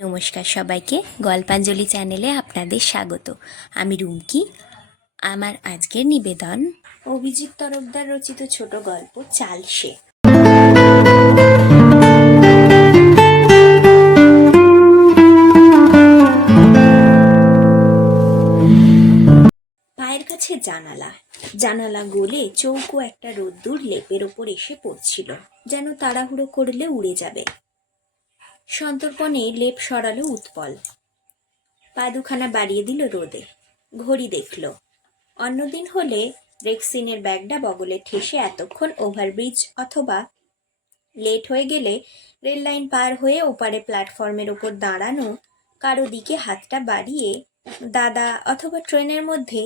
নমস্কার সবাইকে, গল্পাঞ্জলি চ্যানেলে আপনাদের স্বাগত। আমি রুমকি। আমার আজকের নিবেদন, অভিজিৎ তরফদার রচিত ছোট গল্প চালসে পায়ের কাছে জানালা। জানালা গলে চৌকো একটা রোদ্দুর লেপের ওপর এসে পড়ছিল। যেন তাড়াহুড়ো করলে উড়ে যাবে। সন্তর্পণে লেপ সরালো উৎপল। পা দুখানা বাড়িয়ে দিল রোদে। ঘড়ি দেখল। অন্যদিন হলে রেক্সিনের ব্যাগটা বগলে ঠেসে এতক্ষণ ওভারব্রিজ অথবা লেট হয়ে গেলে রেল লাইন পার হয়ে ওপারে প্ল্যাটফর্মের ওপর দাঁড়ানো, কারও দিকে হাতটা বাড়িয়ে দাদা অথবা ট্রেনের মধ্যে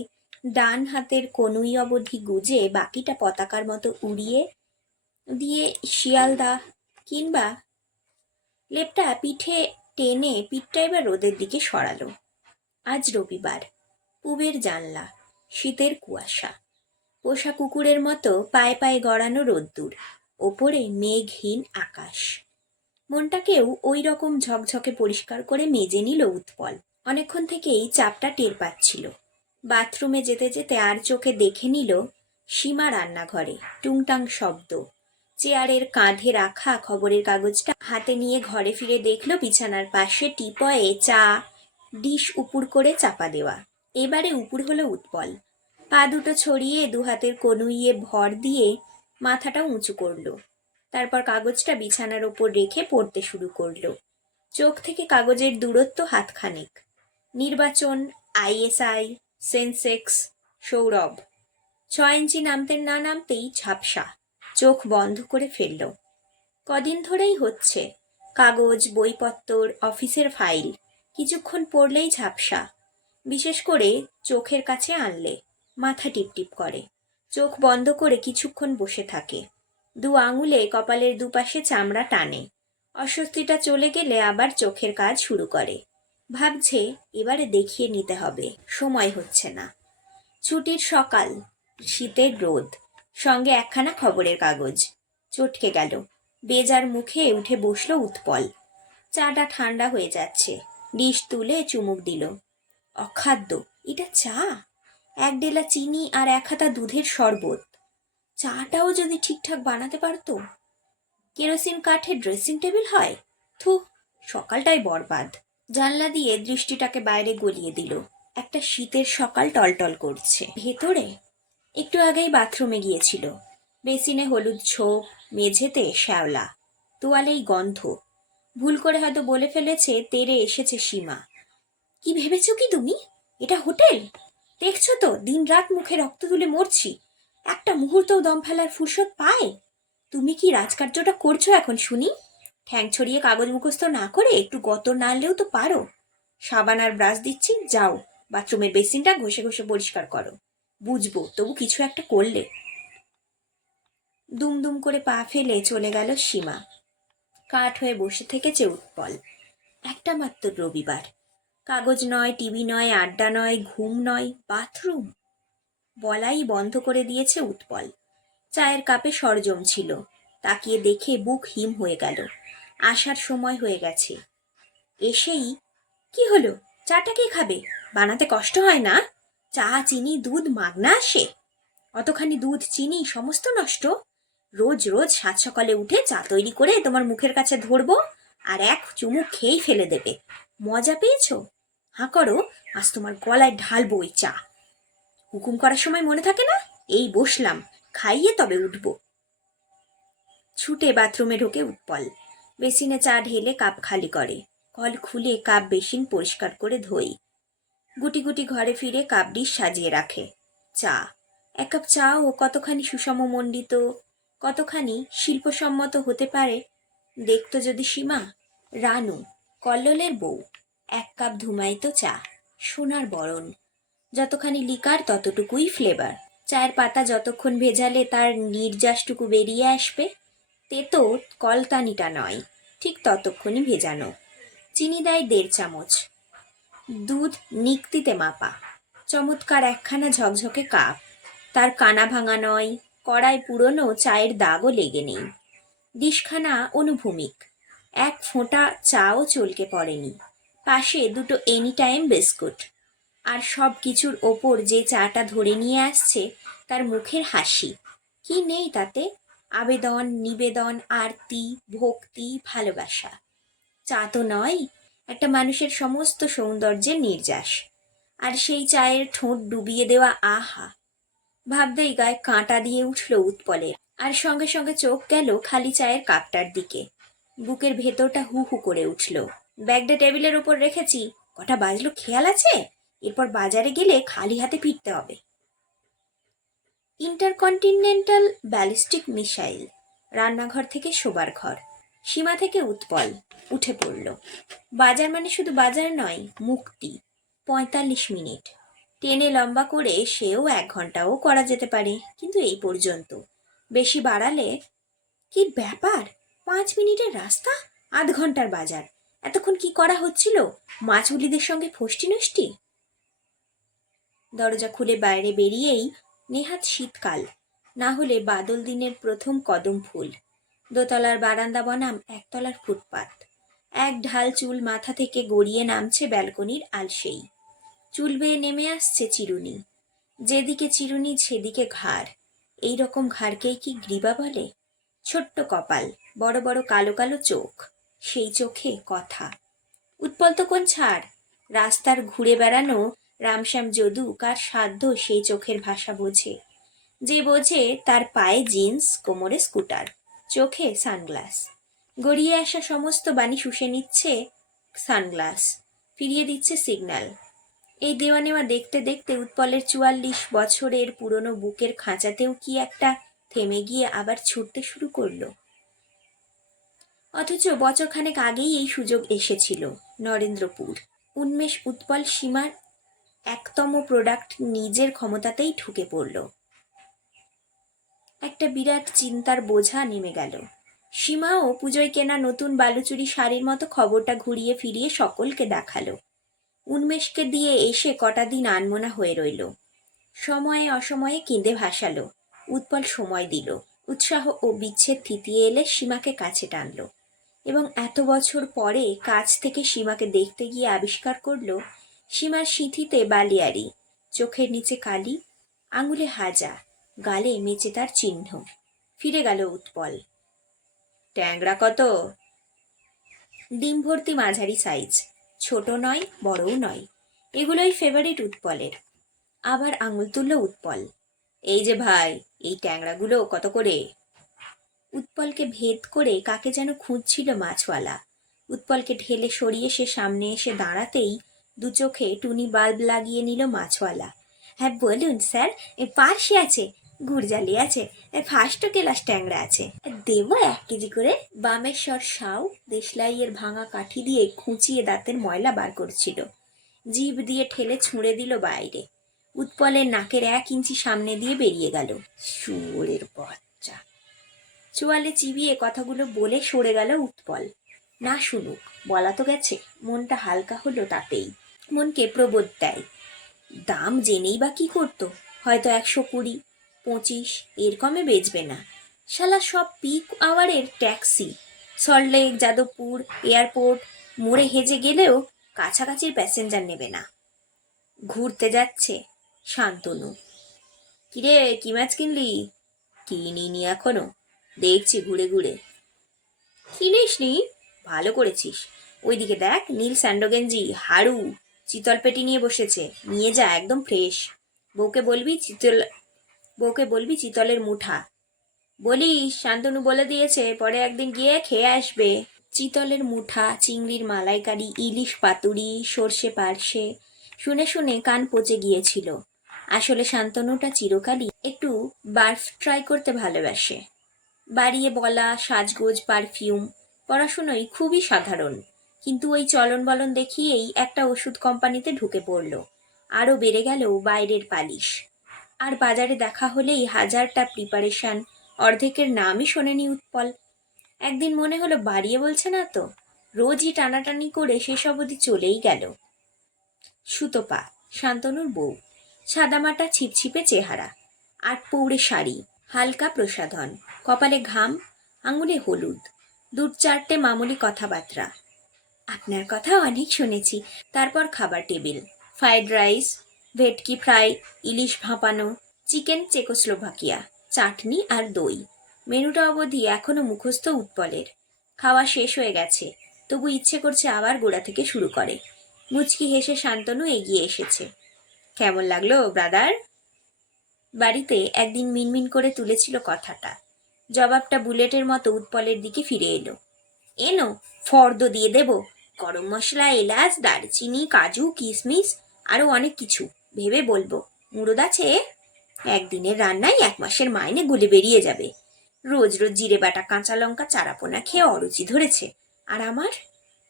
ডান হাতের কনুই অবধি গুজে বাকিটা পতাকার মতো উড়িয়ে দিয়ে শিয়ালদা কিংবা লেপটা পিঠে টেনে পিঠটা এবার রোদের দিকে সরালো। আজ রবিবার, পুবের জানলা, শীতের কুয়াশা। পোষা কুকুরের মতো পায়ে পায়ে গড়ানো রোদ্দুর, ওপরে মেঘহীন আকাশ। মনটাকেও ওই রকম ঝকঝকে পরিষ্কার করে মেজে নিল উৎপল। অনেকক্ষণ থেকেই চাপটা টের পাচ্ছিল। বাথরুমে যেতে যেতে আর চোখে দেখে নিল সীমা রান্নাঘরে, টুংটাং শব্দ। চেয়ারের কাঁধে রাখা খবরের কাগজটা হাতে নিয়ে ঘরে ফিরে দেখল বিছানার পাশে টিপয়ে চা, ডিশ উপুর করে চাপা দেওয়া। এবারে উপুর হলো উৎপল। পা দুটো ছড়িয়ে দু হাতের কনুইয়ে ভর দিয়ে মাথাটা উঁচু করল। তারপর কাগজটা বিছানার ওপর রেখে পড়তে শুরু করল। চোখ থেকে কাগজের দূরত্ব হাতখানেক। নির্বাচন, আইএসআই, সেন্সেক্স, সৌরভ। ছয় ইঞ্চি নামতে না নামতেই ঝাপসা। চোখ বন্ধ করে ফেলল। কদিন ধরেই হচ্ছে। কাগজ, বইপত্তর, অফিসের ফাইল, কিছুক্ষণ পড়লেই ঝাপসা। বিশেষ করে চোখের কাছে আনলে, মাথা টিপটিপ করে। চোখ বন্ধ করে কিছুক্ষণ বসে থাকে। দু আঙুলে কপালের দুপাশে চামড়া টানে। অস্বস্তিটা চলে গেলে আবার চোখের কাজ শুরু করে। ভাবছে, এবারে দেখিয়ে নিতে হবে। সময় হচ্ছে না। ছুটির সকাল, শীতের রোদ। সঙ্গে একখানা খবরের কাগজ। চটকে গেল। বেজার মুখে উঠে বসল উৎপল। চাটা ঠান্ডা হয়ে যাচ্ছে। ডিশ তুলে চুমুক দিল। অখাদ্য, এটা চা? এক ডেলা চিনি আর এক হাতা দুধের শরবত। চাটাও যদি ঠিকঠাক বানাতে পারতো? কেরোসিন কাঠের ড্রেসিং টেবিল হয়? থু, সকালটাই বরবাদ। জানলা দিয়ে দৃষ্টিটাকে বাইরে গলিয়ে দিল। একটা শীতের সকাল টলটল করছে। ভেতরে একটু আগেই বাথরুমে গিয়েছিল। বেসিনে হলুদ ছোপ মেঝেতে শ্যাওলা, তোয়ালেই গন্ধ। ভুল করে হয়তো বলে ফেলেছে, তেরে এসেছে সীমা। কি ভেবেছো কি তুমি? এটা হোটেল? দেখছ তো দিন রাত মুখে রক্ত তুলে মরছি। একটা মুহূর্তও দম ফেলার ফুরসত পায়। তুমি কি রাজকার্যটা করছ এখন, শুনি? ঠ্যাং ছড়িয়ে কাগজ মুখস্থ না করে একটু গত না আনলেও তো পারো। সাবান আর ব্রাশ দিচ্ছি, যাও। বাথরুমের বেসিনটা ঘষে ঘষে পরিষ্কার করো। বুঝব, তবু কিছু একটা করলে। দুমদুম করে পা ফেলে চলে গেল সীমা। কাঠ হয়ে বসে থেকেছে উৎপল। একটা মাত্র রবিবার। কাগজ নয়, টিভি নয়, আড্ডা নয়, ঘুম নয়, বাথরুম। বলাই বন্ধ করে দিয়েছে উৎপল। চায়ের কাপে সরজম ছিল তাকিয়ে দেখে বুক হিম হয়ে গেল। আসার সময় হয়ে গেছে। এসেই কি হলো? চাটা কে খাবে? বানাতে কষ্ট হয় না? চা, চিনি, দুধ, মাগনা আসে। অতখানি দুধ, চিনি সমস্ত নষ্ট। রোজ রোজ সাত সকালে উঠে চা তৈরি করে তোমার মুখের কাছে ধরবো আর এক চুমুক খেয়েই ফেলে দেবে। মজা পেয়েছ? হাঁ করো, আজ তোমার গলায় ঢালবো ওই চা। হুকুম করার সময় মনে থাকে না? এই বসলাম, খাইয়ে তবে উঠবো। ছুটে বাথরুমে ঢোকে উৎপল। বেসিনে চা ঢেলে কাপ খালি করে। কল খুলে কাপ বেসিন পরিষ্কার করে ধোই। গুটি গুটি ঘরে ফিরে কাপড়ি সাজিয়ে রাখে। চা। এক কাপ চা ও কতখানি সুষম মণ্ডিত, কতখানি শিল্পসম্মত হতে পারে, দেখতো যদি সীমা। রানু, কল্লোলের বউ, এক কাপ ধুমাইতো চা, সোনার বরণ। যতখানি লিকার, ততটুকুই ফ্লেভার। চায়ের পাতা যতক্ষণ ভেজালে তার নির্যাসটুকু বেরিয়ে আসবে তেতো কলতানিটা নয়, ঠিক ততক্ষণই ভেজানো। চিনি দেয় দেড় চামচ। দুধ নিক্তিতে মাপা। চমৎকার একখানা ঝকঝকে কাপ। তার কানা ভাঙা নয়, কড়াই পুরনো, চায়ের দাগও লেগে নেই। ডিশখানা অনুভূমিক। এক ফোঁটা চাও চলকে পড়েনি। পাশে দুটো এনি টাইম বিস্কুট। আর সব কিছুর ওপর যে চাটা ধরে নিয়ে আসছে, তার মুখের হাসি। কি নেই তাতে? আবেদন, নিবেদন, আরতি, ভক্তি, ভালোবাসা। চা তো নয় একটা মানুষের সমস্ত সৌন্দর্যের নির্যাস। আর সেই চায়ের ঠোঁট ডুবিয়ে দেওয়া আহা। ভাবতেই গায়ে কাঁটা দিয়ে উঠল উৎপলের। আর সঙ্গে সঙ্গে চোখ গেল খালি চায়ের কাপটার দিকে। বুকের ভেতরটা হু হু করে উঠল। ব্যাগটা টেবিলের উপর রেখেছি। কটা বাজলো খেয়াল আছে? এরপর বাজারে গেলে খালি হাতে ফিরতে হবে। Intercontinental ballistic missile. রান্নাঘর থেকে শোবার ঘর। সীমা থেকে উৎপল উঠে পড়ল। বাজার মানে শুধু বাজার নয়, মুক্তি। পঁয়তাল্লিশ মিনিট। টেনে লম্বা করে সেও এক ঘন্টাও করা যেতে পারে, কিন্তু এই পর্যন্ত। বেশি বাড়ালে কি ব্যাপার? পাঁচ মিনিটের রাস্তা? আধ ঘণ্টার বাজার। এতক্ষণ কি করা হচ্ছিল? মাছুলিদের সঙ্গে ফষ্টি নষ্টি? দরজা খুলে বাইরে বেরিয়েই নেহাত শীতকাল। না হলে বাদল দিনের প্রথম কদম ফুল। দোতলার বারান্দা বনাম একতলার ফুটপাত। এক ঢাল চুল মাথা থেকে গড়িয়ে নামছে ব্যালকনির আলসেই। চুল বেয়ে নেমে আসছে চিরুনি। যেদিকে চিরুনি সেদিকে ঘাড়। এই রকম ঘাড়কেই কি গ্রীবা বলে? ছোট্ট কপাল, বড় বড় কালো কালো চোখ, সেই চোখে কথা। উৎপল তো কোন ছাড়? রাস্তার ঘুরে বেড়ানো রামশ্যাম যদু কার সাধ্য সেই চোখের ভাষা বোঝে? যে বোঝে তার পায়ে জিন্স, কোমরে স্কুটার। চোখে সানগ্লাস। গড়িয়ে আসা সমস্ত বাণী শুষে নিচ্ছে সানগ্লাস। ফিরিয়ে দিচ্ছে সিগন্যাল। এই দেওয়া নেওয়া দেখতে দেখতে উৎপলের চুয়াল্লিশ বছরের পুরনো বুকের খাঁচাতেও কি একটা থেমে গিয়ে আবার ছুটতে শুরু করল? অথচ বছরখানেক আগেই এই সুযোগ এসেছিল নরেন্দ্রপুর। উন্মেষ উৎপল সীমার একতম প্রোডাক্ট নিজের ক্ষমতাতেই ঢুকে পড়ল। একটা বিরাট চিন্তার বোঝা নেমে গেল। সীমাও পুজোয় কেনা নতুন বালুচুরি শাড়ির মতো খবরটা ঘুরিয়ে ফিরিয়ে সকলকে দেখাল। উন্মেষকে দিয়ে এসে কটা দিন আনমনা হয়ে রইল। সময়ে অসময়ে কেঁদে ভাসালো। উৎপল সময় দিল। উৎসাহ ও বিচ্ছেদ থিতিয়ে এলে সীমাকে কাছে টানল এবং এত বছর পরে কাছ থেকে সীমাকে দেখতে গিয়ে আবিষ্কার করল, সীমার সিঁথিতে বালিয়ারি চোখের নিচে কালি, আঙুলে হাজা গালে মেচে তার চিহ্ন। ফিরে গেল উৎপল। ট্যাংরা কত? ডিম ভর্তি মাঝারি সাইজ ছোট নয়, বড়ও নয়। এগুলোই ফেভারিট উৎপলের। আবার আঙুল তুলল উৎপল। এই যে ভাই, এই ট্যাংরাগুলো কত করে? উৎপলকে ভেদ করে কাকে যেন খুঁজছিল মাছওয়ালা। উৎপলকে ঢেলে সরিয়ে সে সামনে এসে দাঁড়াতেই দু চোখে টুনি বাল্ব লাগিয়ে নিল মাছওয়ালা। হ্যাঁ বলুন স্যার, এ পার্সি আছে। গুড়জালি আছে। ফার্স্ট কেলাস ট্যাংরা আছে। দেবো এক কেজি করে বামেশ্বর সাউ, দেশলাইয়ের ভাঙা কাঠি দিয়ে খুঁচিয়ে দাঁতের ময়লা বার করছিল। জিভ দিয়ে ঠেলে ছুঁড়ে দিল বাইরে। উৎপলের নাকের এক ইঞ্চি সামনে দিয়ে বেরিয়ে গেল। শুয়োরের বাচ্চা। চোয়ালে চিবিয়ে কথাগুলো বলে সরে গেল উৎপল। না শুনুক, বলা তো গেছে, মনটা হালকা হলো তাতেই। মনকে প্রবোধ দেয়। দাম জেনেই বা কি করতো? হয়তো একশো কুড়ি পঁচিশ, এর কমে বেচবে না। শালা সব পিক আওয়ারের ট্যাক্সি সল্টলেক যাদবপুর এয়ারপোর্ট মোড়ে হেজে গেলেও কাছাকাছির প্যাসেঞ্জার নেবে না। ঘুরতে যাচ্ছে শান্তনু। কিরে, কি মাছ কিনলি? কিনিনি এখনও। দেখছি ঘুরে ঘুরে। কিনিস নি ভালো করেছিস। ওইদিকে দেখ, নীল স্যান্ডোগেঞ্জি, হাড়ু, চিতল পেটি নিয়ে বসেছে। নিয়ে যা, একদম ফ্রেশ বউকে বলবি, চিতল বউকে বলবি চিতলের মুঠা। বলিস, শান্তনু বলে দিয়েছে, পরে একদিন গিয়ে খেয়ে আসবে। চিতলের মুঠা, চিংড়ির মালাইকারি, ইলিশ পাতুরি, সর্ষে পার্শে, শুনে শুনে কান পচে গিয়েছিল। আসলে শান্তনুটা চিরকালই একটু বার্ফ ট্রাই করতে ভালোবাসে। বাড়িয়ে বলা, সাজগোজ, পারফিউম, পড়াশুনোই খুবই সাধারণ। কিন্তু ওই চলন বলন দেখিয়েই একটা ওষুধ কোম্পানিতে ঢুকে পড়ল। আরও বেড়ে গেল বাইরের পালিশ। আর বাজারে দেখা হলেই হাজারটা প্রিপারেশন অর্ধেকের নামই শোনেনি উৎপল। একদিন মনে হলো বাড়িয়ে বলছে না তো, রোজই টানাটানি করে শেষ অবধি চলেই গেল। সুতপা, শান্তনুর বউ, সাদামাটা ছিপছিপে চেহারা আট পৌড়ে শাড়ি, হালকা প্রসাধন, কপালে ঘাম, আঙুলে হলুদ, দু চারটে মামুলি কথাবার্তা। আপনার কথা অনেক শুনেছি, তারপর খাবার টেবিল, ফ্রাইড রাইস ভেটকি ফ্রাই, ইলিশ ভাপানো, চিকেন চেকোস্লোভাকিয়া, চাটনি আর দই। মেনুটা অবধি এখনও মুখস্থ উৎপলের। খাওয়া শেষ হয়ে গেছে, তবু ইচ্ছে করছে আবার গোড়া থেকে শুরু করে। মুচকি হেসে শান্তনু এগিয়ে এসেছে। কেমন লাগল, ব্রাদার? বাড়িতে একদিন মিনমিন করে তুলেছিল কথাটা। জবাবটা বুলেটের মতো উৎপলের দিকে ফিরে এলো। এনো, ফর্দ দিয়ে দেব। গরম মশলা, এলাচ, দারচিনি, কাজু কিশমিশ আরও অনেক কিছু। ভেবে বলব, মুরদ আছে? একদিনের রান্নায় এক মাসের মাইনে গুলে বেরিয়ে যাবে। রোজ রোজ জিরে বাটা, কাঁচা লঙ্কা, চারাপোনা খেয়ে অরুচি ধরেছে। আর আমার?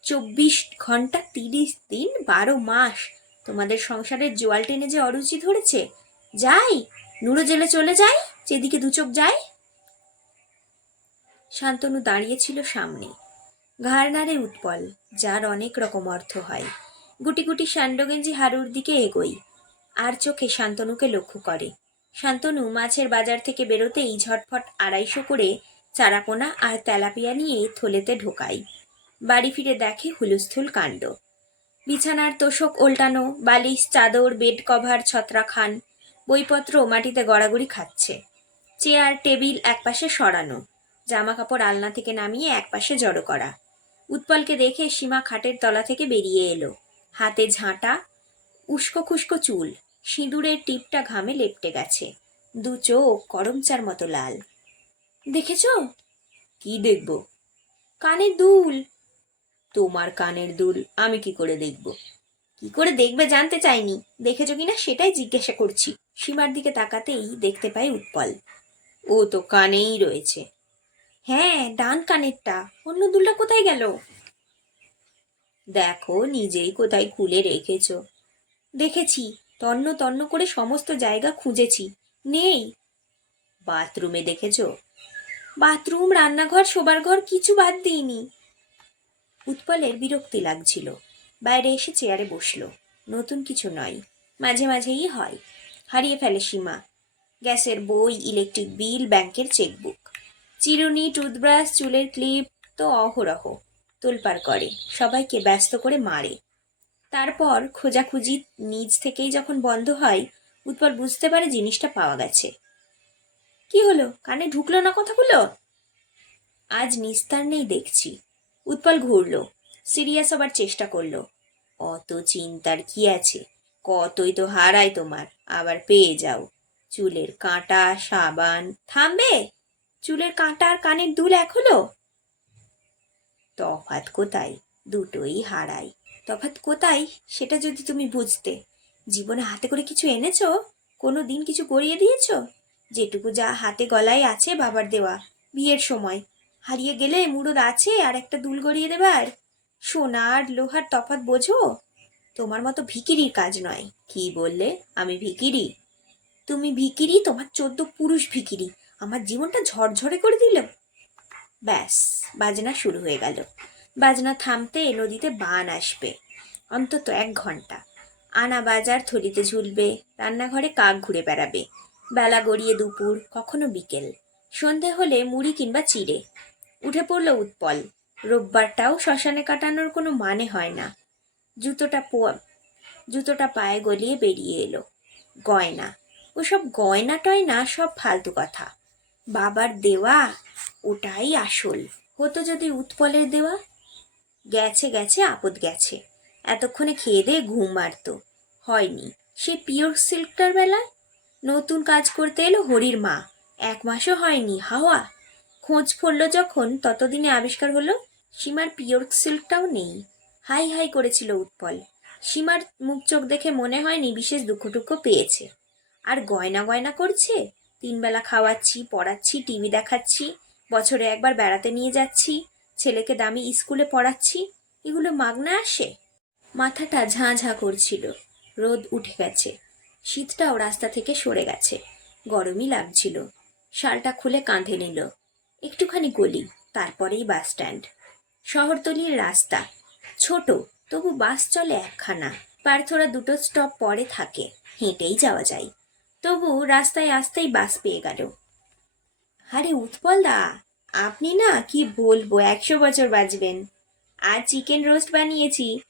চব্বিশ ঘণ্টা তিরিশ দিন, বারো মাস। তোমাদের সংসারের জোয়াল টেনে যে অরুচি ধরেছে? যাই নুড়ো জেলে চলে যাই, যেদিকে দুচোখ যায়। শান্তনু দাঁড়িয়েছিল সামনে। ঘাড় নাড়ে উৎপল, যার অনেক রকম অর্থ হয়। গুটি গুটি স্যান্ডোগেঞ্জি হারুর দিকে এগোই। আর চোখে শান্তনুকে লক্ষ্য করে। শান্তনু মাছের বাজার থেকে বেরোতেই ঝটফট আড়াইশো করে চারাপোনা আর তেলাপিয়া নিয়ে থলেতে ঢোকাই বাড়ি ফিরে দেখে হুলস্থুল কাণ্ড। বিছানার তোষক ওল্টানো, বালিশ, চাদর, বেড কভার ছত্রা খান বইপত্র মাটিতে গড়াগড়ি খাচ্ছে। চেয়ার, টেবিল একপাশে সরানো জামা কাপড় আলনা থেকে নামিয়ে একপাশে জড়ো করা। উৎপলকে দেখে সীমা খাটের তলা থেকে বেরিয়ে এলো। হাতে ঝাঁটা, উস্কো খুস্কো চুল। সিঁদুরের টিপটা ঘামে লেপটে গেছে। দু চোখ করমচার মতো লাল। দেখেছ? কি দেখব? কানের দুল? তোমার কানের দুল, আমি কি করে দেখব? কি করে দেখবে জানতে চাইনি। দেখেছ কিনা সেটাই জিজ্ঞাসা করছি। সীমার দিকে তাকাতেই দেখতে পাই উৎপল। ও তো কানেই রয়েছে। হ্যাঁ ডান কানেরটা। অন্য দুলটা কোথায় গেল? দেখো, নিজেই কোথায় খুলে রেখেছো। দেখেছি। তন্ন তন্ন করে সমস্ত জায়গা খুঁজেছি। নেই। বাথরুমে দেখেছ? বাথরুম, রান্নাঘর শোবার ঘর কিছু বাদ দিইনি। উৎপলের বিরক্তি লাগছিল। বাইরে এসে চেয়ারে বসল। নতুন কিছু নয়। মাঝে মাঝেই হয়। হারিয়ে ফেলে সীমা। গ্যাসের বই, ইলেকট্রিক বিল, ব্যাংকের চেকবুক। চিরুনি, টুথব্রাশ, চুলের ক্লিপ, তো অহরহ। তোলপার করে। সবাইকে ব্যস্ত করে মারে। তারপর খোঁজাখুঁজি নিজ থেকেই যখন বন্ধ হয়, উৎপল বুঝতে পারে জিনিসটা পাওয়া গেছে। কি হলো? কানে ঢুকলো না কথাগুলো? আজ নিস্তার নেই দেখছি। উৎপল ঘুরলো, সিরিয়াস হবার চেষ্টা করল। অত চিন্তার কি আছে? কতই তো হারাই তোমার। আবার পেয়ে যাও। চুলের কাঁটা, সাবান, থামবে? চুলের কাঁটা আর কানের দুল এক হলো? তফাৎ কোথায়? দুটোই হারাই তফাৎ কোথায় সেটা যদি তুমি বুঝতে। জীবনে হাতে করে কিছু এনেছো? কোনো দিন কিছু করিয়ে দিয়েছ? যেটুকু যা হাতে গলায় আছে বাবার দেওয়া, বিয়ের সময়। হারিয়ে গেলে মুরদ আছে আর একটা দুল গড়িয়ে দেবার। সোনা আর লোহার তফাৎ বোঝো? তোমার মতো ভিকিরির কাজ নয়। কি বললে? আমি ভিকিরি। তুমি ভিকিরি, তোমার চোদ্দ পুরুষ ভিকিরি। আমার জীবনটা ঝরঝরে করে দিল। ব্যাস, বাজনা শুরু হয়ে গেল। বাজনা থামতে নদীতে বান আসবে। অন্তত এক ঘণ্টা আনা বাজার থলিতে ঝুলবে, রান্নাঘরে কাক ঘুরে বেড়াবে। বেলা গড়িয়ে দুপুর, কখনো বিকেল। সন্ধে হলে মুড়ি কিংবা চিড়ে। উঠে পড়ল উৎপল। রোববারটাও শ্মশানে কাটানোর কোনো মানে হয় না। জুতোটা জুতোটা পায়ে গলিয়ে বেরিয়ে এলো। গয়না। ওসব গয়না টয়না সব ফালতু কথা। বাবার দেওয়া, ওটাই আসল। হতো যদি উৎপলের দেওয়া গেছে গেছে, আপদ গেছে। এতক্ষণে খেয়ে দিয়ে ঘুম মারতো। হয়নি। সে পিওর সিল্কটার বেলায়? নতুন কাজ করতে এলো হরির মা। এক মাসও হয়নি, হাওয়া। খোঁজ পড়ল যখন, ততদিনে আবিষ্কার হলো, সীমার পিওর সিল্কটাও নেই। হাই হাই করেছিল উৎপল। সীমার মুখ চোখ দেখে মনে হয়নি বিশেষ দুঃখ টুক্ষ পেয়েছে। আর গয়না গয়না করছে? তিনবেলা খাওয়াচ্ছি, পড়াচ্ছি, টিভি দেখাচ্ছি, বছরে একবার বেড়াতে নিয়ে যাচ্ছি। ছেলেকে দামি স্কুলে পড়াচ্ছি? এগুলো মাগনা আসে? মাথাটা ঝাঁ ঝাঁ করছিল। রোদ উঠে গেছে। শীতটাও রাস্তা থেকে সরে গেছে। গরমই লাগছিল। শালটা খুলে কাঁধে নিল। একটুখানি গলি, তারপরেই বাস স্ট্যান্ড। শহরতলির রাস্তা। ছোট, তবু বাস চলে একখানা। পার্থরা দুটো স্টপ পরে থাকে। হেঁটেই যাওয়া যায়। তবু রাস্তায় আসতেই বাস পেয়ে গেল। আরে উৎপল দা! আপনি না কি বলব, একশো বছর বাঁচবেন। আর চিকেন রোস্ট বানিয়েছি,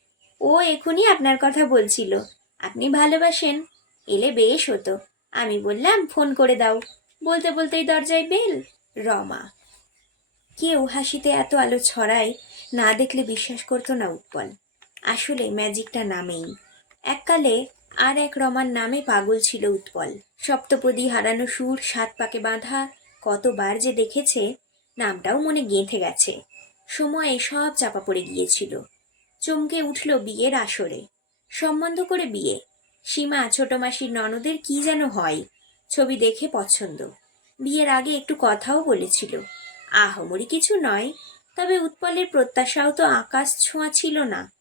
ও এখনই আপনার কথা বলছিল। আপনি ভালোবাসেন, এলে বেশ হতো। আমি বললাম, ফোন করে দাও। বলতে বলতেই দরজায় বেল, রমা। কেউ হাসিতে এত আলো ছড়ায়, না দেখলে বিশ্বাস করতো না উৎপল। আসলে ম্যাজিকটা নামেই। এককালে আর এক রমার নামে পাগল ছিল উৎপল। সপ্তপদী হারানো সুর, সাত পাকে বাঁধা, কতবার যে দেখেছে নামটাও মনে গেঁথে গেছে। সময়ে সব চাপা পড়ে গিয়েছিল। চমকে উঠল বিয়ের আসরে। সম্বন্ধ করে বিয়ে। সীমা ছোট মাসির ননদের কি যেন হয়, ছবি দেখে পছন্দ। বিয়ের আগে একটু কথাও বলেছিল। আহমরি কিছু নয়, তবে উৎপলের প্রত্যাশাও তো আকাশ ছোঁয়া ছিল না।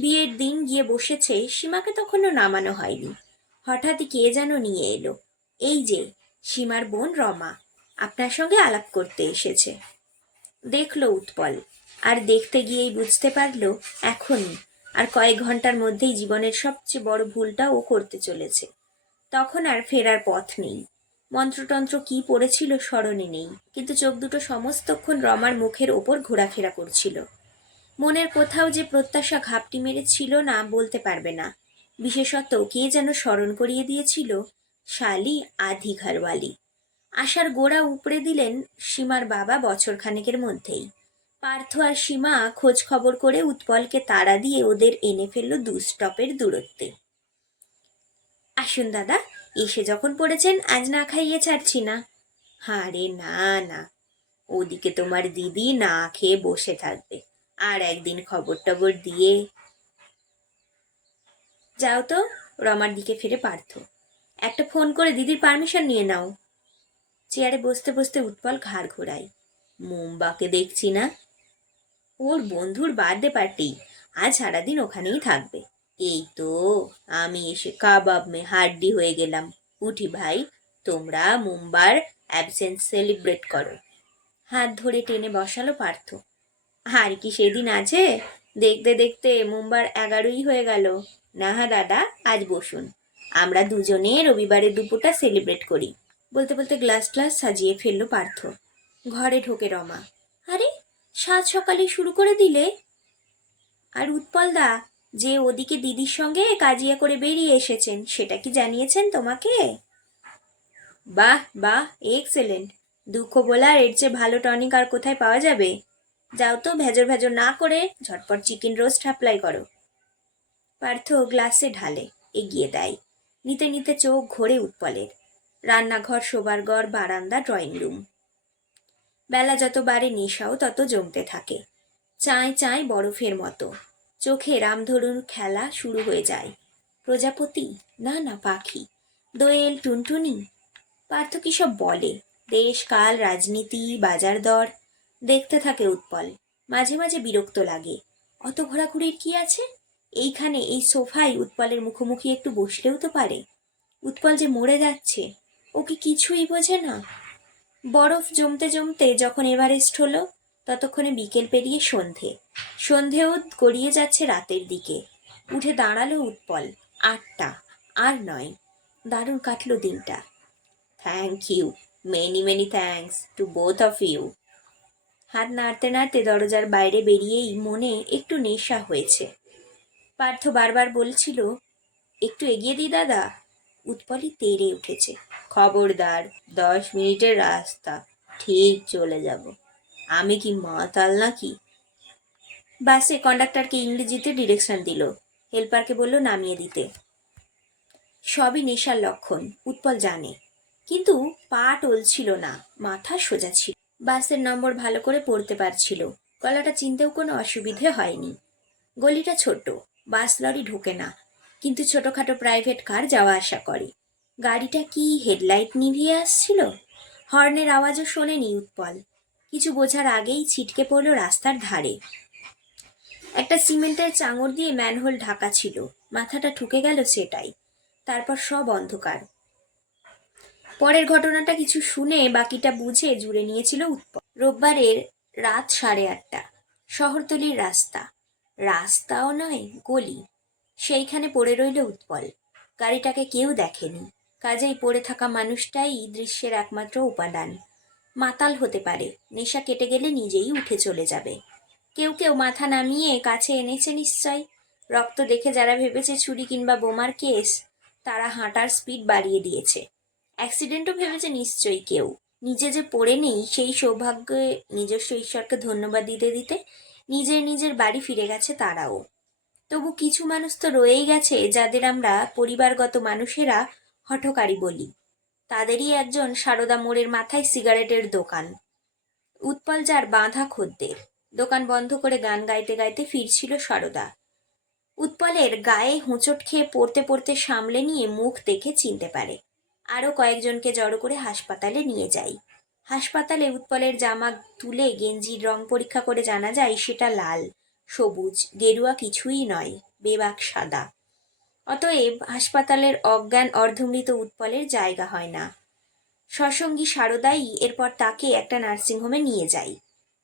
বিয়ের দিন গিয়ে বসেছে, সীমাকে তখনও নামানো হয়নি। হঠাৎই কে যেন নিয়ে এলো। এই যে, সীমার বোন রমা। আপনার সঙ্গে আলাপ করতে এসেছে। দেখল উৎপল, আর দেখতে গিয়েই বুঝতে পারল এখনই, আর কয়েক ঘণ্টার মধ্যেই জীবনের সবচেয়ে বড় ভুলটা ও করতে চলেছে। তখন আর ফেরার পথ নেই। মন্ত্রতন্ত্র কি পড়েছিল স্মরণে নেই, কিন্তু চোখ দুটো সমস্তক্ষণ রমার মুখের ওপর ঘোরাফেরা করছিল। মনের কোথাও যে প্রত্যাশা ঘাপটি মেরেছিল না বলতে পারবে না। বিশেষত কে যেন স্মরণ করিয়ে দিয়েছিল, শালি আধি ঘরওয়ালি আশার গোড়া উপড়ে দিলেন সীমার বাবা বছরখানেকের মধ্যেই। পার্থ আর সীমা খোঁজ খবর করে উৎপলকে তাড়া দিয়ে ওদের এনে ফেলল দু স্টপের দূরত্বে। আসুন দাদা, এসে যখন পড়েছেন, আজ না খাইয়ে ছাড়ছি না। আরে না না। ওদিকে তোমার দিদি না খেয়ে বসে থাকবে। আর একদিন খবর টবর দিয়ে। যাও তো, রমার দিকে ফিরে পার্থ। একটা ফোন করে দিদির পারমিশন নিয়ে নাও। চেয়ারে বসতে বসতে উৎপল ঘাড় ঘোরায়। মুম্বাকে দেখছি না। ওর বন্ধুর বার্থডে পার্টি আজ সারাদিন ওখানেই থাকবে। এই তো আমি এসে কাবাব মে হাড্ডি হয়ে গেলাম। উঠি ভাই, তোমরা মুম্বার অ্যাবসেন্স সেলিব্রেট করো। হাত ধরে টেনে বসালো পার্থ। আর কি সেদিন আছে? দেখতে দেখতে মুম্বার এগারোই হয়ে গেল। না হা দাদা, আজ বসুন। আমরা দুজনে রবিবারের দুপুরটা সেলিব্রেট করি। বলতে বলতে গ্লাস গ্লাস সাজিয়ে ফেলল পার্থ। ঘরে ঢোকে রমা। আরে, সাত সকালে শুরু করে দিলে? আর উৎপল দা, যে ওদিকে দিদির সঙ্গে কাজিয়া করে বেরিয়ে এসেছেন, সেটা কি জানিয়েছেন তোমাকে? বাহ বাহ এক্সেলেন্ট দুঃখ বলার, এর চেয়ে ভালো টনিক আর কোথায় পাওয়া যাবে? যাও তো ভেজর ভেজর না করে ঝটপট চিকেন রোস্ট অ্যাপ্লাই করো। পার্থ গ্লাসে ঢালে, এগিয়ে দেয়। নিতে নিতে চোখ ঘোরে উৎপলের। রান্নাঘর শোবার ঘর বারান্দা, ড্রয়িং রুম। বেলা যত বাড়ে নেশাও তত জমতে থাকে। চায় চায় বরফের মতো। চোখে রামধরুর খেলা শুরু হয়ে যায়। প্রজাপতি, না না, পাখি। দোয়েল, টুনটুনি? পার্থ কি সব বলে? দেশ, কাল, রাজনীতি, বাজার দর। দেখতে থাকে উৎপল। মাঝে মাঝে বিরক্ত লাগে। অত ঘোরাঘুরির কি আছে? এইখানে এই সোফায় উৎপলের মুখোমুখি একটু বসলেও তো পারে। উৎপল যে মরে যাচ্ছে। ও কি কিছুই বোঝে না? বরফ জমতে জমতে যখন এভারেস্ট হলো, ততক্ষণে বিকেল পেরিয়ে সন্ধে। সন্ধেও গড়িয়ে যাচ্ছে রাতের দিকে। উঠে দাঁড়াল উৎপল, আটটা, আর নয়। দারুণ কাটলো দিনটা। Thank you many many thanks to both of you হাত নাড়তে নাড়তে দরজার বাইরে বেরিয়েই মনে একটু নেশা হয়েছে। পার্থ বারবার বলছিল, একটু এগিয়ে দিই দাদা। উৎপলই তেড়ে উঠেছে। খবরদার, দশ মিনিটের রাস্তা, ঠিক চলে যাব। আমি কি মাতাল নাকি? বাসে কন্ডাক্টরকে ইংরেজিতে ডিরেকশন দিল, হেল্পারকে বলল নামিয়ে দিতে। সবই নেশার লক্ষণ, উৎপল জানে। কিন্তু পা টলছিল না, মাথা সোজা ছিল। বাসের নম্বর ভালো করে পড়তে পারছিল, গলাটা চিনতেও কোনো অসুবিধে হয়নি। গলিটা ছোট বাস লরি ঢোকে না, কিন্তু ছোটখাটো প্রাইভেট কার যাওয়া আসা করে। গাড়িটা কি হেডলাইট নিভিয়ে আসছিল? হর্নের আওয়াজও শোনেনি উৎপল। কিছু বোঝার আগেই ছিটকে পড়ল রাস্তার ধারে। একটা সিমেন্টের চাঙড় দিয়ে ম্যানহোল ঢাকা ছিল। মাথাটা ঠুকে গেল সেটাই। তারপর সব অন্ধকার। পরের ঘটনাটা কিছু শুনে বাকিটা বুঝে জুড়ে নিয়েছিল উৎপল। রোববারের রাত সাড়ে আটটা। শহরতলির রাস্তা। রাস্তাও নয়, গলি। সেইখানে পড়ে রইল উৎপল। গাড়িটাকে কেউ দেখেনি। কাজেই পড়ে থাকা মানুষটাই দৃশ্যের একমাত্র উপাদান। মাতাল হতে পারে, নেশা কেটে গেলে নিজেই উঠে চলে যাবে। কেউ কেউ মাথা নামিয়ে কাছে এনেছে নিশ্চয়। রক্ত দেখে যারা ভেবেছে ছুরি কিংবা বোমার কেস, তারা হাঁটার স্পিড বাড়িয়ে দিয়েছে। অ্যাক্সিডেন্টও ভেবেছে নিশ্চয়ই কেউ। নিজে যে পড়ে নেই, সেই সৌভাগ্যে নিজস্ব ঈশ্বরকে ধন্যবাদ দিতে দিতে নিজের নিজের বাড়ি ফিরে গেছে তারাও। তবু কিছু মানুষ তো রয়েই গেছে, যাদের আমরা পরিবারগত মানুষেরা হঠকারী বলি। তাদেরই একজন সারদা মোড়ের মাথায় সিগারেটের দোকান। উৎপল যার বাঁধা খদ্দের। দোকান বন্ধ করে গান গাইতে গাইতে ফিরছিল সারদা। উৎপলের গায়ে হোঁচট খেয়ে পড়তে পড়তে সামলে নিয়ে মুখ দেখে চিনতে পারে। আরও কয়েকজনকে জড়ো করে হাসপাতালে নিয়ে যাই হাসপাতালে উৎপলের জামা তুলে গেঞ্জির রং পরীক্ষা করে জানা যায়, সেটা লাল, সবুজ, গেরুয়া কিছুই নয়, বেবাক সাদা। অতএব হাসপাতালের অজ্ঞান অর্ধমৃত উৎপলের জায়গা হয় না। সসঙ্গী সারদাই এরপর তাকে একটা নার্সিংহোমে নিয়ে যাই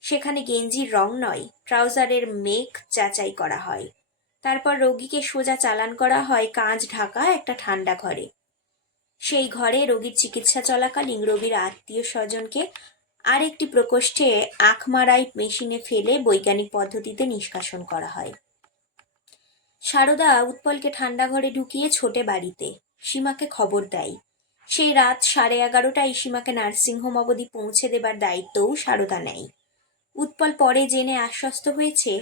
সেখানে গেঞ্জির রং নয়, ট্রাউজারের মেঘ যাচাই করা হয়। তারপর রোগীকে সোজা চালান করা হয় কাঁচ ঢাকা একটা ঠান্ডা ঘরে। সেই ঘরে রোগীর চিকিৎসা চলাকালীন রোগীর আত্মীয় স্বজনকে আরেকটি প্রকোষ্ঠে আখমারাই মেশিনে ফেলে বৈজ্ঞানিক পদ্ধতিতে নিষ্কাশন করা হয়। সারদা উৎপলকে ঠান্ডা ঘরে ঢুকিয়ে ছোটে বাড়িতে। সীমাকে খবর দেয়। সেই রাত সাড়ে এগারোটায় সীমাকে নার্সিংহোম অবধি পৌঁছে দেবার দায়িত্বও সারদা নেয়। উৎপল পরে জেনে আশ্বস্ত হয়েছে,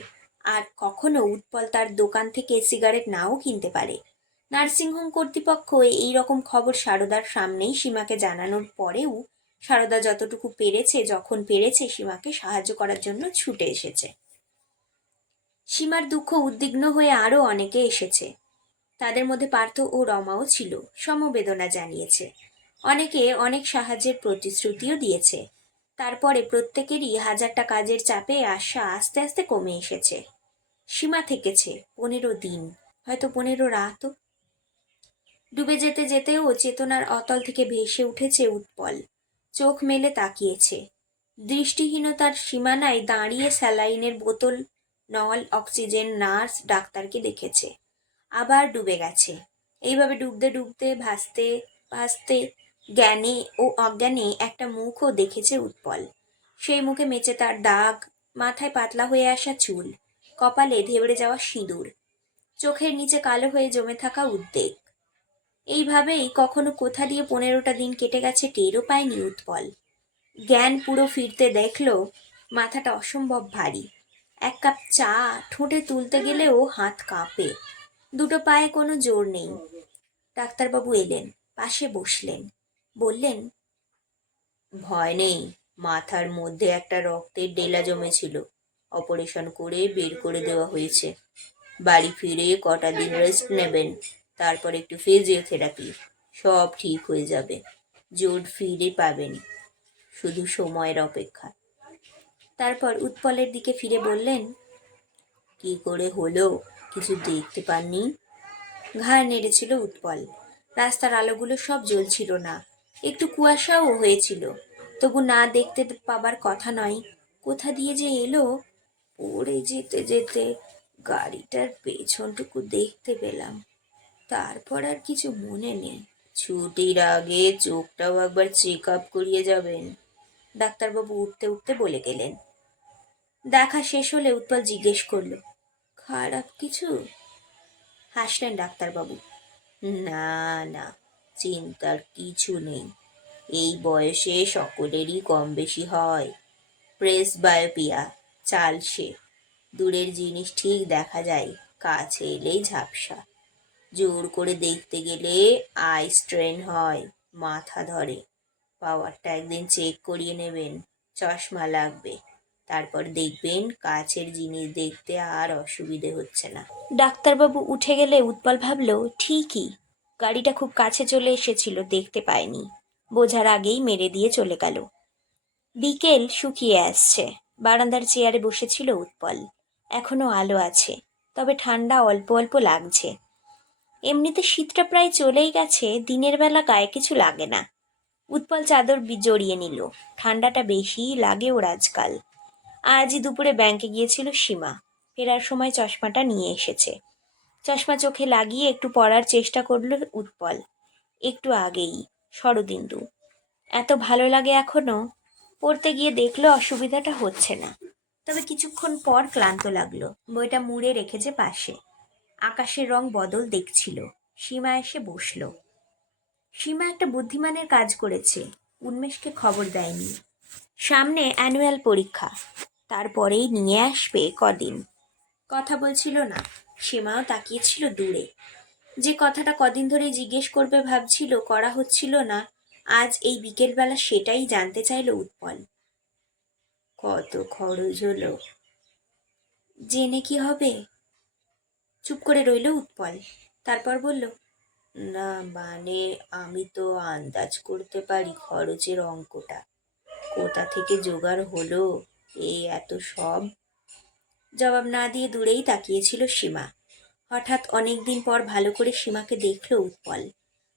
আর কখনো উৎপল তার দোকান থেকে সিগারেট নাও কিনতে পারে। নার্সিংহোম কর্তৃপক্ষ এই রকম খবর সারদার সামনেই সীমাকে জানানোর পরেও সারদা যতটুকু পেরেছে, যখন পেরেছে, সীমাকে সাহায্য করার জন্য ছুটে এসেছে। সীমার দুঃখ উদ্বিগ্ন হয়ে আরও অনেকে এসেছে। তাদের মধ্যে পার্থ ও রমাও ছিল, সমবেদনা জানিয়েছে। অনেকে অনেক সাহায্যের প্রতিশ্রুতিও দিয়েছে। তারপরে প্রত্যেকেরই হাজারটা কাজের চাপে আশা আস্তে আস্তে কমে এসেছে। সীমা থেকেছে পনেরো দিন, হয়তো পনেরো রাতও ডুবে যেতে যেতেও চেতনার অতল থেকে ভেসে উঠেছে উৎপল। চোখ মেলে তাকিয়েছে। দৃষ্টিহীনতার সীমানায় দাঁড়িয়ে স্যালাইনের বোতল নল, অক্সিজেন, নার্স, ডাক্তারকে দেখেছে। আবার ডুবে গেছে। এইভাবে ডুবতে ডুবতে, ভাসতে ভাসতে জ্ঞানে ও অজ্ঞানে একটা মুখও দেখেছে উৎপল। সেই মুখে মেচে তার দাগ, মাথায় পাতলা হয়ে আসা চুল, কপালে ধেবড়ে যাওয়া সিঁদুর, চোখের নিচে কালো হয়ে জমে থাকা উদ্বেগ। এইভাবেই কখনো কোথা দিয়ে পনেরোটা দিন কেটে গেছে টেরও পায়নি উৎপল। জ্ঞান পুরো ফিরতে দেখল, মাথাটা অসম্ভব ভারী। এক কাপ চা ঠোঁটে তুলতে গেলেও হাত কাঁপে। দুটো পায়ে কোনো জোর নেই। ডাক্তারবাবু এলেন, পাশে বসলেন। বললেন, ভয় নেই, মাথার মধ্যে একটা রক্তের ডেলা জমেছিল। অপারেশন করে বের করে দেওয়া হয়েছে। বাড়ি ফিরে কটা দিন রেস্ট নেবেন, তারপর একটু ফিজিওথেরাপি সব ঠিক হয়ে যাবে। জোর ফিরে পাবেন। শুধু সময়ের অপেক্ষা। তারপর উৎপলের দিকে ফিরে বললেন, কি করে হলো? কিছু দেখতে পাননি? ঘাড় নেড়েছিল উৎপল। রাস্তার আলোগুলো সব জ্বলছিল না। একটু কুয়াশাও হয়েছিল। তবু না দেখতে পাবার কথা নয়, কোথা দিয়ে যে এলো? পড়ে যেতে যেতে গাড়িটার পেছনটুকু দেখতে পেলাম। তারপর আর কিছু মনে নেই। ছুটির আগে চোখটাও একবার চেক আপ করিয়ে যাবেন। ডাক্তারবাবু উঠতে উঠতে বলে গেলেন। দেখা শেষ হলে উৎপল জিজ্ঞেস করল, খারাপ কিছু? হাসলেন ডাক্তারবাবু, না না, চিন্তার কিছু নেই। এই বয়সে সকলেরই কম বেশি হয়। প্রেস বায়োপিয়া, চাল সে। দূরের জিনিস ঠিক দেখা যায়, কাছে এলেই ঝাপসা। জোর করে দেখতে গেলে আই স্ট্রেন হয়, মাথা ধরে। পাওয়ারটা একদিন চেক করিয়ে নেবেন। চশমা লাগবে। তারপর দেখবেন কাছের জিনিস দেখতে আর অসুবিধে হচ্ছে না। ডাক্তারবাবু উঠে গেলে উৎপল ভাবল, ঠিকই। গাড়িটা খুব কাছে চলে এসেছিল, দেখতে পায়নি বোঝার আগেই মেরে দিয়ে চলে গেল। বিকেল শুকিয়ে আসছে। বারান্দার চেয়ারে বসেছিল উৎপল। এখনও আলো আছে, তবে ঠান্ডা অল্প অল্প লাগছে। এমনিতে শীতটা প্রায় চলেই গেছে, দিনের বেলা গায়ে কিছু লাগে না। উৎপল চাদর জড়িয়ে নিল। ঠান্ডাটা বেশিই লাগে ওর আজকাল। আজই দুপুরে ব্যাংকে গিয়েছিল সীমা। ফেরার সময় চশমাটা নিয়ে এসেছে। চশমা চোখে লাগিয়ে একটু পড়ার চেষ্টা করল উৎপল। একটু আগেই, শরদিন্দু। এত ভালো লাগে এখনও? পড়তে গিয়ে দেখল অসুবিধাটা হচ্ছে না। তবে কিছুক্ষণ পর ক্লান্ত লাগল। বইটা মুড়ে রেখেছে পাশে। আকাশের রং বদল দেখছিল। সীমা এসে বসল। সীমা একটা বুদ্ধিমানের কাজ করেছে। উন্মেষকে খবর দেয়নি। সামনে অ্যানুয়াল পরীক্ষা। তারপরেই নিয়ে আসবে কদিন। কথা বলছিল না। সীমাও তাকিয়েছিল দূরে। যে কথাটা কদিন ধরে জিজ্ঞেস করবে ভাবছিল, করা হচ্ছিল না। আজ এই বিকেলবেলা সেটাই জানতে চাইলো উৎপল। কত খরচ হলো? জেনে কি হবে? চুপ করে রইল উৎপল। তারপর বলল না মানে আমি তো আন্দাজ করতে পারি খরচের অঙ্কটা। কোথা থেকে জোগাড় হলো? এই এত সব? জবাব না দিয়ে দূরেই তাকিয়েছিল সীমা। হঠাৎ অনেক দিন পর ভালো করে সীমাকে দেখল উৎপল,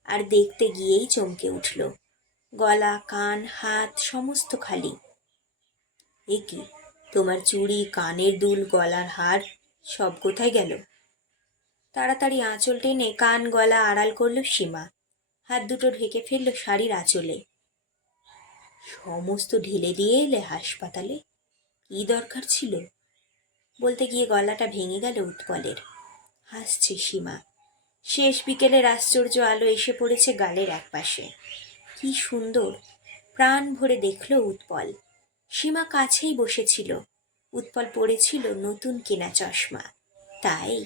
আর দেখতে গিয়েই চমকে উঠল। গলা, কান, হাত সমস্ত খালি। এ কি, তোমার চুড়ি, কানের দুল, গলার হার সব কোথায় গেল? তাড়াতাড়ি আঁচল টেনে কান গলা আড়াল করল সীমা। হাত দুটো ঢেকে ফেলল শাড়ির আঁচলে। সমস্ত ঢেলে দিয়ে এলে হাসপাতালে? কি দরকার ছিল? বলতে গিয়ে গলাটা ভেঙে গেল উৎপলের। হাসছে সীমা। শেষ বিকেলের আশ্চর্য আলো এসে পড়েছে গালের একপাশে। কি সুন্দর! প্রাণ ভরে দেখল উৎপল। সীমা কাছেই বসেছিল। উৎপল পড়েছিল নতুন কেনা চশমা। তাই